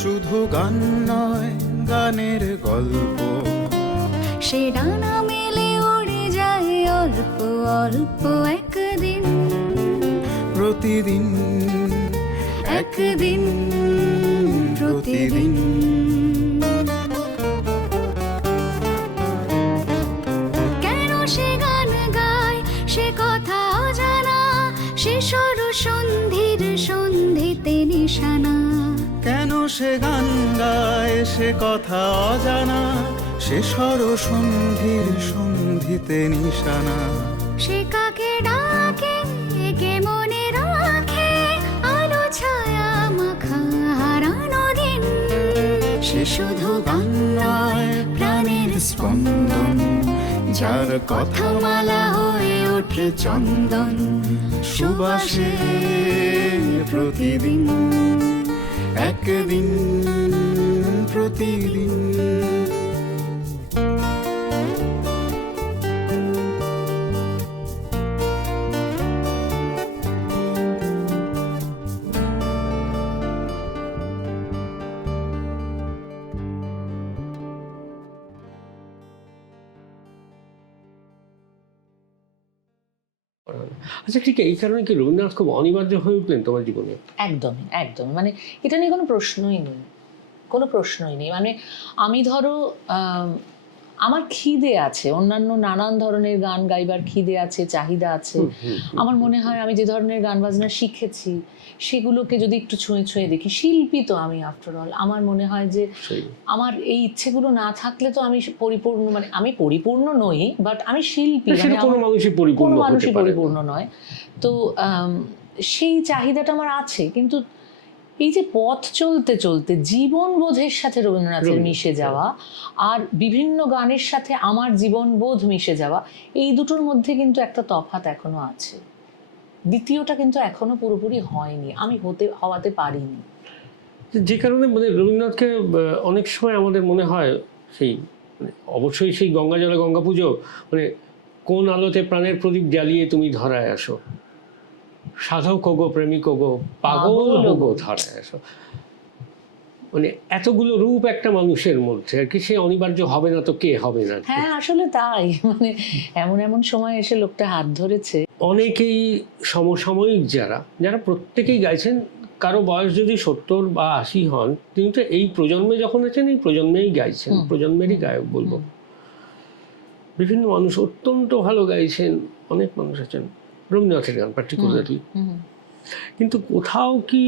শুধু গান নয়, গানের গল্প। সে ডানা মেলে উড়ে যায় অল্প অল্প একদিন, প্রতিদিন একদিন প্রতিদিন। কেন সে গান গায় সে কথা অজানা, সে সর সন্ধির সন্ধিতে নিশানা। কেন সে গান গায় সে কথা অজানা, সে সর সন্ধির সন্ধিতে নিশানা। সে কাকে ডাকে কে মনে রাখে, আলো ছায়া মাখা হারানো দিন। সে শুধু গান নয়, প্রাণের স্পন্দন, যার কথা মালা হয়ে ওঠে চন্দন, সুবাসে প্রতিদিন, একদিন প্রতিদিন। আচ্ছা ঠিক এই কারণে কি রবীন্দ্রনাথ খুব অনিবার্য হয়ে উঠলেন তোমার জীবনে? একদমই একদমই, মানে এটা নিয়ে কোনো প্রশ্নই নেই, কোনো প্রশ্নই নেই। মানে আমি ধরো আমার খিদে আছে, অন্যান্য নানান ধরনের গান গাইবার খিদে আছে, চাহিদা আছে। আমার মনে হয় আমি যে ধরনের গান বাজনা শিখেছি সেগুলোকে যদি একটু ছুঁয়ে ছুঁয়ে দেখি, শিল্পী তো আমি আফটার অল, আমার মনে হয় যে আমার এই ইচ্ছেগুলো না থাকলে তো আমি পরিপূর্ণ, মানে আমি পরিপূর্ণ নই, বাট আমি শিল্পী, মানে কোনো মানুষই পরিপূর্ণ নয়। তো সেই চাহিদাটা আমার আছে, কিন্তু এই যে পথ চলতে চলতে জীবনবোধের সাথে রবীন্দ্রনাথের মিশে যাওয়া আর বিভিন্ন গানের সাথে আমার জীবনবোধ মিশে যাওয়া, এই দুটোর মধ্যে কিন্তু একটা তফাৎ এখনো আছে। দ্বিতীয়টা কিন্তু এখনো পুরোপুরি হয়নি, আমি হওয়াতে পারিনি। যে কারণে মানে রবীন্দ্রনাথকে অনেক সময় আমাদের মনে হয় সেই অবশ্যই সেই গঙ্গা জলে গঙ্গা পুজো, মানে কোন আলোতে প্রাণের প্রদীপ জ্বালিয়ে তুমি ধরায় আসো, সাধক হোগো প্রেমিক হোগো পাগল হোগো ধরায় আসো, মানে এতগুলো রূপ একটা মানুষের মধ্যে আর কি, সে অনিবার্য হবে না তো কে হবে না? হ্যাঁ আসলে তাই, মানে এমন এমন সময় এসে লোকটা হাত ধরেছে। অনেকেই সমসাময়িক যারা প্রত্যেকেই গাইছেন, কারো বয়স যদি 70 বা 80 হন, তিনি তো এই প্রজন্মে যখন আছেন এই প্রজন্মেই গাইছেন, প্রজন্মেরই গায়ক বলবো। বিভিন্ন মানুষ অত্যন্ত ভালো গাইছেন, অনেক মানুষ আছেন রবীন্দ্রনাথের গান পার্টিকুলারলি, কিন্তু কোথাও কি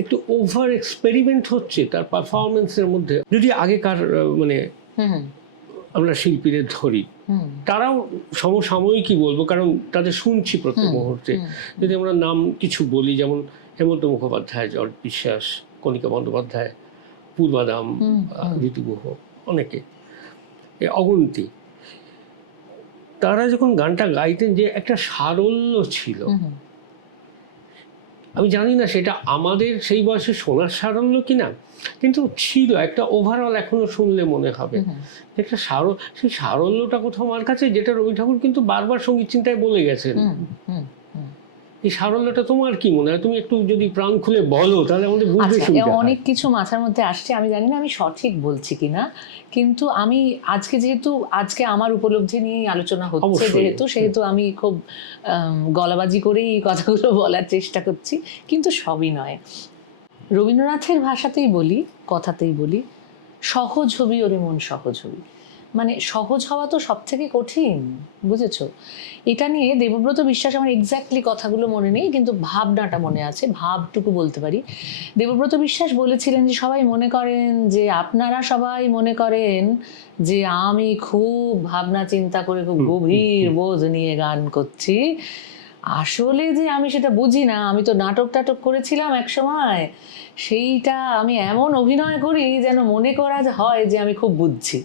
একটু ওভার এক্সপেরিমেন্ট হচ্ছে তার পারফরমেন্সের মধ্যে? যদি আগেকার মানে আমরা শিল্পীদের ধরি, তারাও সমসাময়িকই বলবো, কারণ তাদের শুনছি প্রত্যেক মুহূর্তে। যদি আমরা নাম কিছু বলি, যেমন হেমন্ত মুখোপাধ্যায়, জর্জ বিশ্বাস, কণিকা বন্দ্যোপাধ্যায়, পূর্বাদাম, ঋতু গুহ, অনেকে, অগুন্তি, তারা যখন গানটা গাইতেন যে একটা সারল্য ছিল, আমি জানি না সেটা আমাদের সেই বয়সে শোনার সারল্য কিনা, কিন্তু ছিল একটা ওভারঅল, এখনো শুনলে মনে হবে একটা সেই সারল্যটা কোথাও আমার কাছে, যেটা রবি ঠাকুর কিন্তু বারবার সঙ্গীত চিন্তায় বলে গেছেন। এই সারল্যটা তোমার কি মনে হয়? তুমি একটু যদি প্রাণ খুলে বলো তাহলে আমাদের বুঝতে সুবিধা হয়। অনেক কিছু মাথার মধ্যে আসছে, আমি জানি না আমি সঠিক বলছি কিনা, কিন্তু আমি আজকে আমার উপলব্ধি নিয়েই আলোচনা হচ্ছে সেহেতু আমি খুব গলাবাজি করেই এই কথাগুলো বলার চেষ্টা করছি, কিন্তু সবই নয়। রবীন্দ্রনাথের ভাষাতেই বলি, কথাতেই বলি, সহজ হবি ওরে মন সহজ হবি। মানে সহজ হওয়া তো সব থেকে কঠিন, বুঝেছো? এটা নিয়ে দেবব্রত বিশ্বাস, আমার এক্স্যাক্টলি কথাগুলো মনে নেই কিন্তু ভাবনাটা মনে আছে, ভাবটুকু বলতে পারি। দেবব্রত বিশ্বাস বলেছিলেন যে সবাই মনে করেন যে, আপনারা সবাই মনে করেন যে আমি খুব ভাবনা চিন্তা করে খুব গভীর বোধ নিয়ে গান করছি, আসলে যে আমি সেটা বুঝি না। আমি তো নাটক টাটক করেছিলাম এক সময়, সেইটা আমি এমন অভিনয় করি যেন মনে করা হয় যে আমি খুব বুঝছি,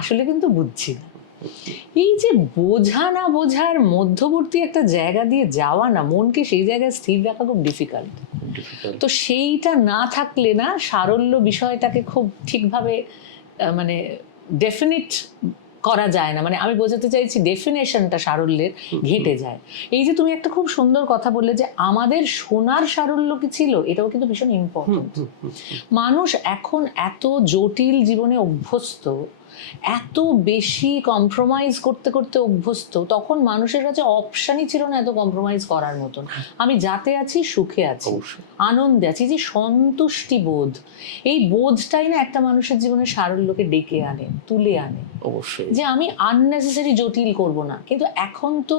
আসলে কিন্তু বুঝছি না। এই যে বোঝা না বোঝার মধ্যবর্তী একটা জায়গা দিয়ে যাওয়া না, মনকে সেই জায়গায় স্থির রাখা খুব ডিফিকাল্ট। তো সেইটা না থাকলে না সারল্য বিষয়টাকে খুব ঠিকভাবে মানে ডেফিনিট করা যায় না, মানে আমি বোঝাতে চাইছি ডেফিনেশনটা সারল্যের ঘেটে যায়। এই যে তুমি একটা খুব সুন্দর কথা বললে যে আমাদের শোনার সারল্য কি ছিল, এটাও কিন্তু ভীষণ ইম্পর্টেন্ট। মানুষ এখন এত জটিল জীবনে অভ্যস্ত, এত বেশি কম্প্রোমাইজ করতে করতে অভ্যস্ত, তখন মানুষের কাছে অপশানই ছিল না এত কম্প্রোমাইজ করার মতন। আমি যাতে আছি সুখে আছি, আনন্দে আছি, যে সন্তুষ্টি বোধ, এই বোধটাই না একটা মানুষের জীবনে সারল্যকে ডেকে আনে, তুলে আনে। অবশ্যই, যে আমি আননেসেসারি জটিল করব না। কিন্তু এখন তো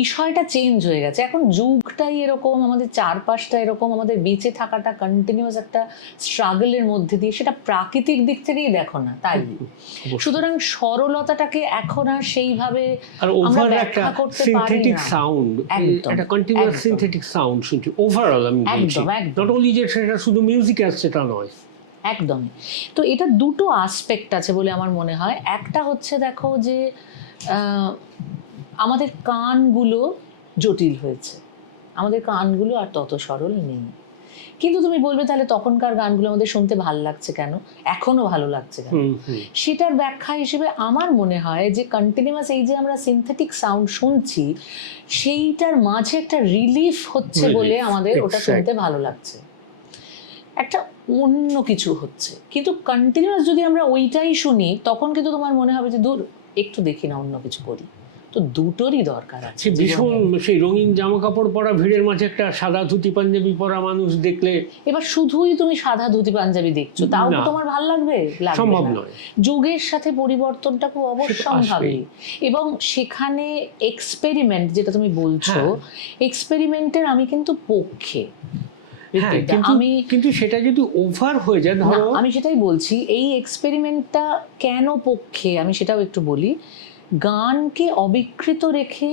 বিষয়টা চেঞ্জ হয়ে গেছে, এখন যুগটাই এরকম, আমাদের চারপাশটা এরকম, আমাদের বেঁচে থাকাটা কন্টিনিউয়াস একটা স্ট্রাগলের মধ্যে দিয়ে, সেটা প্রাকৃতিক দিক থেকেই দেখো না তাই। সুতরাং সরলতাটাকে এখন আর সেইভাবে আর ওভার একটা সিনথেটিক সাউন্ড, একটা কন্টিনিউয়াস সিনথেটিক সাউন্ড শুনছি ওভারঅল। আমি বলছি নট অনলি যে সেটা শুধু মিউজিক আসছে তা নয়, একদমই। তো এটা দুটো আসপেক্ট আছে বলে আমার মনে হয়। একটা হচ্ছে দেখো যে আমাদের কানগুলো জটিল হয়েছে, আমাদের কানগুলো আর তত সরল নেই। কিন্তু তুমি বলবে তাহলে তখনকার গানগুলো আমাদের শুনতে ভালো লাগছে কেন, এখনো ভালো লাগছে কেন? সেটার ব্যাখ্যা হিসেবে আমার মনে হয় যে কন্টিনিউয়াস এই যে আমরা সিনথেটিক সাউন্ড শুনছি, সেইটার মাঝে একটা রিলিফ হচ্ছে বলে আমাদের ওটা শুনতে ভালো লাগছে, একটা অন্য কিছু হচ্ছে। কিন্তু কন্টিনিউয়াস যদি আমরা ওইটাই শুনি, তখন কিন্তু তোমার মনে হবে যে দূর, একটু দেখি না, অন্য কিছু করি। তো দুটোরই দরকার আছে। ভীষণ সেই রঙিন জামা কাপড় পরা ভিড়ের মাঝে একটা সাদা ধুতি পাঞ্জাবি পরা মানুষ দেখলে, এবার শুধুই তুমি সাদা ধুতি পাঞ্জাবি দেখছো, তাও তোমার ভালো লাগবে? সম্ভব নয়। যুগের সাথে পরিবর্তনটা খুব অবশ্যম্ভাবী, এবং সেখানে এক্সপেরিমেন্ট যেটা তুমি বলছো, এক্সপেরিমেন্টের আমি কিন্তু পক্ষে। কিন্তু সেটা যদি ওভার হয়ে যায়, ধরো আমি সেটাই বলছি, এই এক্সপেরিমেন্টটা কেন পক্ষে আমি সেটাও একটু বলি। গানকে অবিকৃত রেখে,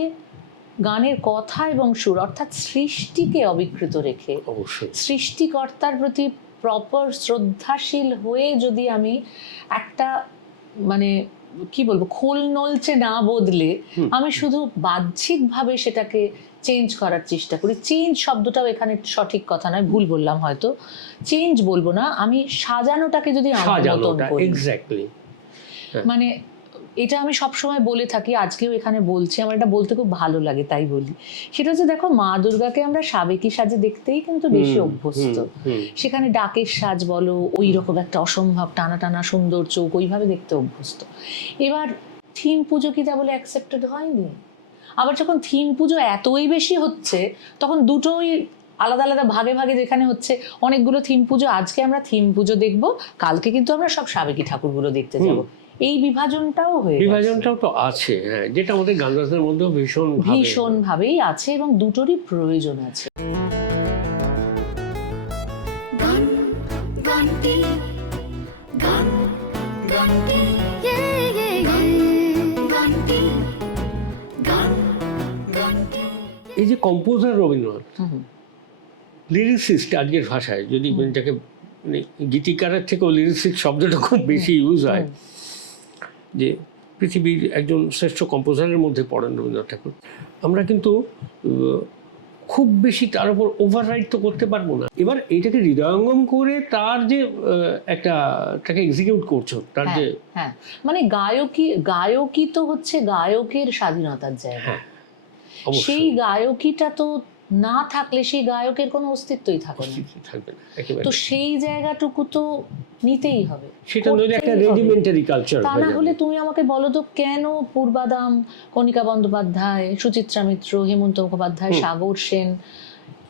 গানের কথা এবং সুর অর্থাৎ সৃষ্টিকে অবিকৃত রেখে, সৃষ্টিকর্তার প্রতি প্রপার শ্রদ্ধাশীল হয়ে যদি আমি একটা মানে কি বলবো, খোল নলচে না বদলে আমি শুধু বাহ্যিকভাবে সেটাকে চেঞ্জ করার চেষ্টা করি। চেঞ্জ শব্দটাও এখানে সঠিক কথা নয়, ভুল বললাম হয়তো, চেঞ্জ বলবো না, আমি সাজানোটাকে যদি আমার মতন করি, মানে এটা আমি সবসময় বলে থাকি, আজকেও এখানে বলছি, আমার এটা বলতে খুব ভালো লাগে তাই বলি। সেটা হচ্ছে দেখো, মা দুর্গাকে আমরা সাবেকি সাজে দেখতেই কিন্তু বেশি অভ্যস্ত। সেখানে ডাকের সাজ বলো, ওই রকম একটা অসম্ভব টানা টানা সুন্দর চোখ, ওইভাবে দেখতে অভ্যস্ত। এবার থিম পুজো কি তা বলে অ্যাকসেপ্টেড হয়নি? আবার যখন থিম পুজো এতই বেশি হচ্ছে, তখন দুটোই আলাদা আলাদা ভাগে ভাগে যেখানে হচ্ছে অনেকগুলো থিম পুজো, আজকে আমরা থিম পুজো দেখবো, কালকে কিন্তু আমরা সব সাবেকি ঠাকুরগুলো দেখতে যাবো। এই বিভাজনটাও তো আছে, হ্যাঁ, যেটা আমাদের গানবাজনার মধ্যেও ভীষণ ভাবেই আছে, এবং দুটোরই প্রয়োজন আছে। এই যে কম্পোজার রবীন্দ্রনাথ, লিরিসিস্ট আজকের ভাষায় যদি এটাকে, মানে গীতিকারের থেকেও লিরিসিস্ট শব্দটা খুব বেশি ইউজ হয়, যে পৃথিবীর একজন শ্রেষ্ঠ কম্পোজারের মধ্যে পড়েন রবীন্দ্রনাথ ঠাকুর। আমরা কিন্তু খুব বেশি তার উপর ওভাররাইড তো করতে পারবো না। এবার এইটাকে হৃদয়ঙ্গম করে তার যে একটা তাকে এক্সিকিউট করছো, তার যে মানে গায়কই তো হচ্ছে গায়কের স্বাধীনতার জায়গা। সেই গায়কিটা তো না থাকলে সেই গায়কের কোনো অস্তিত্বই থাকবে না। তো সেই জায়গাটুকু তো নিতেই হবে, সেটা নইলে একটা রেডিমেন্টারি কালচার। তা না হলে তুমি আমাকে বলো তো, কেন পূর্বাদাম, কণিকা বন্দ্যোপাধ্যায়, সুচিত্রা মিত্র, হেমন্ত মুখোপাধ্যায়, সাগর সেন,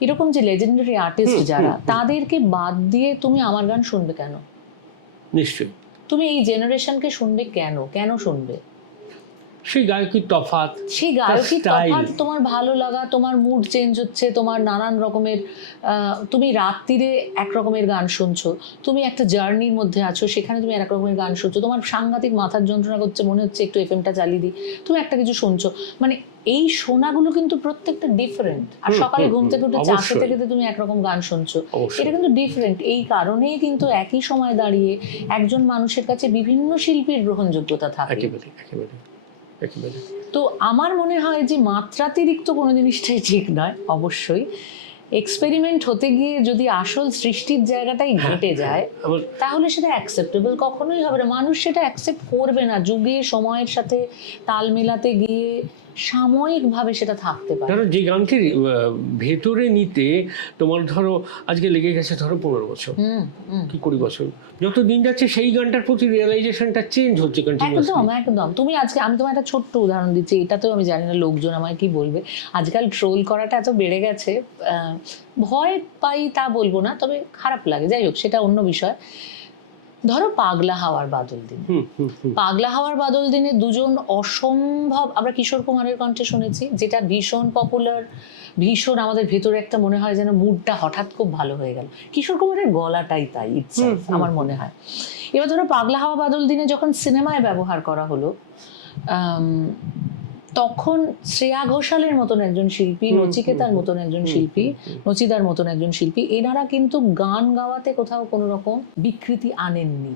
এরকম যে লেজেন্ডারি আর্টিস্ট যারা, তাদেরকে বাদ দিয়ে তুমি আমার গান শুনবে কেন? নিশ্চয়ই তুমি এই জেনারেশনকে শুনবে কেন শুনবে? সেই গায়কির তফাৎ, তোমার ভালো লাগা, তোমার মুড চেঞ্জ হচ্ছে, তোমার নানান রকমের, তুমি রাত্রিরে এক রকমের গান শুনছো, তুমি একটা জার্নির মধ্যে আছো, সেখানে তুমি এক রকমের গান শুনছো, তোমার সাংঘাতিক মাথার যন্ত্রণা করছে, মনে হচ্ছে একটু এফএমটা চালিয়ে দিই, তুমি একটা কিছু শুনছো, মানে এই শোনাগুলো কিন্তু প্রত্যেকটা ডিফারেন্ট। আর সকালে ঘুম থেকে উঠে চা খেতে খেতে তুমি একরকম গান শুনছো, এটা কিন্তু ডিফারেন্ট। এই কারণেই কিন্তু একই সময় দাঁড়িয়ে একজন মানুষের কাছে বিভিন্ন শিল্পীর গ্রহণযোগ্যতা থাকে। তো আমার মনে হয় যে মাত্রাতিরিক্ত কোনো জিনিসটাই ঠিক নয় অবশ্যই, এক্সপেরিমেন্ট হতে গিয়ে যদি আসল সৃষ্টির জায়গাটাই ঘটে যায় তাহলে সেটা অ্যাকসেপ্টেবল কখনোই হবে না। মানুষ সেটা অ্যাকসেপ্ট করবে না, যুগে সময়ের সাথে তাল মেলাতে গিয়ে সাময়িকভাবে সেটা থাকতে পারে। ধরো যে গানকে ভেতরে নিতে তোমার ধরো আজকে লেগে গেছে ধরো 15 বছর কি 20 বছর, যত দিন যাচ্ছে সেই গানটার প্রতি রিয়েলাইজেশনটা চেঞ্জ হচ্ছে কন্টিনিউয়াসলি। একদম একদম। তুমি আজকে, আমি তোমার একটা ছোট্ট উদাহরণ দিচ্ছি, এটাতেও আমি জানি না লোকজন আমায় কি বলবে। আজকাল ট্রোল করাটা এত বেড়ে গেছে, ভয় পাই তা বলবো না, তবে খারাপ লাগে, যাই হোক সেটা অন্য বিষয়। ধরো পাগলা হাওয়ার বাদল দিনে, পাগলা হাওয়ার বাদল দিনে দুজন অসম্ভব, আমরা কিশোর কুমারের কণ্ঠে শুনেছি, যেটা ভীষণ পপুলার, ভীষণ আমাদের ভেতরে একটা মনে হয় যেন মুডটা হঠাৎ খুব ভালো হয়ে গেল। কিশোর কুমারের গলাটাই তাই ইচ্ছে আমার মনে হয়। এবার ধরো পাগলা হাওয়া বাদল দিনে যখন সিনেমায় ব্যবহার করা হলো, তখন শ্রেয়া ঘোষালের মতন একজন শিল্পী, নচিকেতার মতন একজন শিল্পী, নচিদার মতন একজন শিল্পী, এনারা কিন্তু গান গাওয়াতে কোথাও কোনো রকম বিকৃতি আনেননি,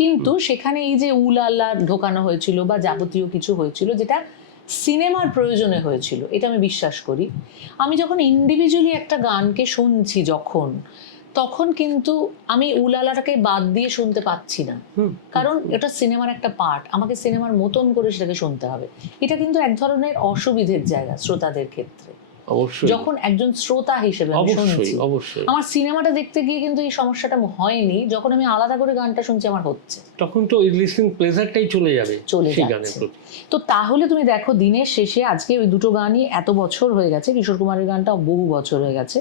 কিন্তু সেখানে এই যে উলাল্লা ঢোকানো হয়েছিল বা যাবতীয় কিছু হয়েছিল যেটা সিনেমার প্রয়োজনে হয়েছিল, এটা আমি বিশ্বাস করি। আমি যখন ইন্ডিভিজুয়ালি একটা গানকে শুনছি তখন কিন্তু আমি উলালাটাকে বাদ দিয়ে শুনতে পাচ্ছি না, কারণ এটা সিনেমার একটা পার্ট, আমাকে সিনেমার মতন করে সেটাকে শুনতে হবে। এটা কিন্তু এক ধরনের অসুবিধের জায়গা শ্রোতাদের ক্ষেত্রে, যখন একজন শ্রোতা হিসেবে আমি শুনছি। আমার সিনেমাটা দেখতে গিয়ে কিন্তু এই সমস্যাটা হয়নি, যখন আমি আলাদা করে গানটা শুনছি আমার হচ্ছে, তখন তো এই লিসনিং প্লেজারটাই চলে যাবে। তো তাহলে তুমি দেখো দিনের শেষে আজকে ওই দুটো গানই এত বছর হয়ে গেছে, কিশোর কুমারের গানটাও বহু বছর হয়ে গেছে,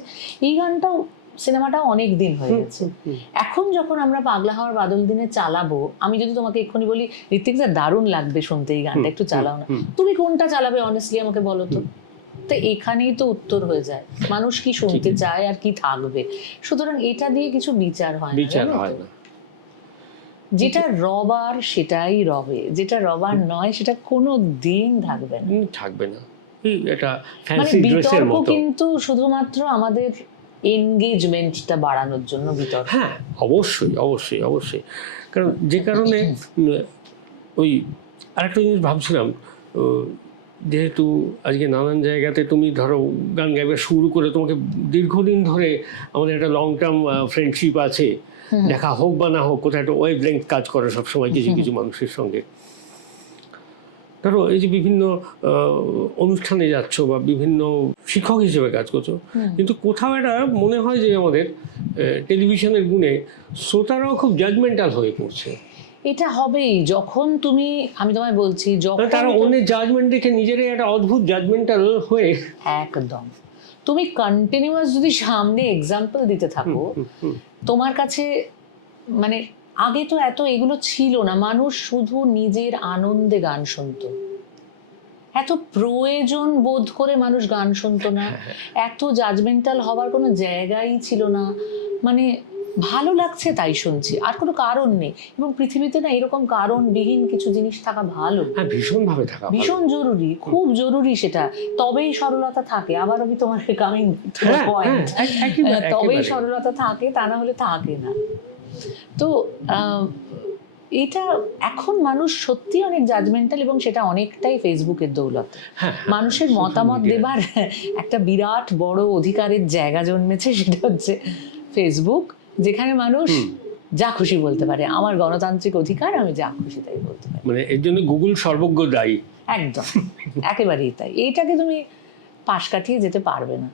এই গানটাও সিনেমাটা অনেক দিন হয়ে গেছে। এখন যখন আমরা পাগলা হাওয়ার বাদল দিনে চালাবো, আমি যদি তোমাকে এক্ষুনি বলি ঋত্বিক দা দারুণ লাগবে শুনতে এই গানটা, একটু চালাও না, তুমি কোনটা চালাবে অনেস্টলি আমাকে বলো তো। তো এখানেই তো উত্তর হয়ে যায়, মানুষ কি শুনতে চায় আর কি থাকবে। সুতরাং এটা দিয়ে কিছু বিচার হয় না। যেটা রবার সেটাই রবে, যেটা রবার নয় সেটা কোনো দিন থাকবে না। এটা মানে বিতর্ক কিন্তু শুধুমাত্র আমাদের এনগেজমেন্টটা বাড়ানোর জন্য বিতর্ক। হ্যাঁ অবশ্যই অবশ্যই অবশ্যই, কারণ যে কারণে ওই আরেকটা জিনিস ভাবছিলাম, যেহেতু আজকে নানান জায়গাতে তুমি ধরো গান গাইবে শুরু করে, তোমাকে দীর্ঘদিন ধরে আমাদের একটা লং টার্ম ফ্রেন্ডশিপ আছে, দেখা হোক বা না হোক কোথাও একটা ওয়েভ লেংথ কাজ করে সবসময় কিছু কিছু মানুষের সঙ্গে। ধরো এই যে বিভিন্ন অনুষ্ঠানে যাচ্ছ বা বিভিন্ন শিক্ষক হিসেবে কাজ করছো, কিন্তু কোথাও একটা মনে হয় যে আমাদের টেলিভিশনের গুণে শ্রোতারাও খুব জাজমেন্টাল হয়ে পড়ছে। এটা হবেই যখন তুমি, আমি তোমায় বলছি, যখন তারা অন্যের জাজমেন্ট দেখে নিজেরাই একটা অদ্ভুত জাজমেন্টাল হয়ে, একদম তুমি কন্টিনিউয়াস যদি সামনে এক্সাম্পল দিতে থাকো, তোমার কাছে মানে আগে তো এত এগুলো ছিল না, মানুষ শুধু নিজের আনন্দে গান শুনতো, এত প্রয়োজন বোধ করে মানুষ গান শুনতো না, এত জাজমেন্টাল হওয়ার কোনো জায়গাই ছিল না, মানে ভালো লাগছে তাই শুনছি, আর কোনো কারণ নেই। এবং পৃথিবীতে না এরকম কারণবিহীন কিছু জিনিস থাকা ভালো, ভীষণভাবে থাকা ভীষণ জরুরি, খুব জরুরি সেটা, তবেই সরলতা থাকে। আবার আমি তোমার কামিং পয়েন্ট, তবেই সরলতা থাকে, তা না হলে থাকে না। তো এটা এখন মানুষ সত্যি অনেক জাজমেন্টাল, এবং সেটা অনেকটাই ফেসবুকের দৌলত। মানুষের মতামত দেবার একটা বিরাট বড় অধিকারের জায়গা জন্মেছে, সেটা হচ্ছে ফেসবুক, যেখানে মানুষ যা খুশি বলতে পারে। আমার গণতান্ত্রিক অধিকার, আমি যা খুশি তাই বলতে পারি। মানে এর জন্য গুগল সর্বজ্ঞ দায়ী। একদম, একেবারেই তাই। এইটাকে তুমি পাশ কাটিয়ে যেতে পারবে না।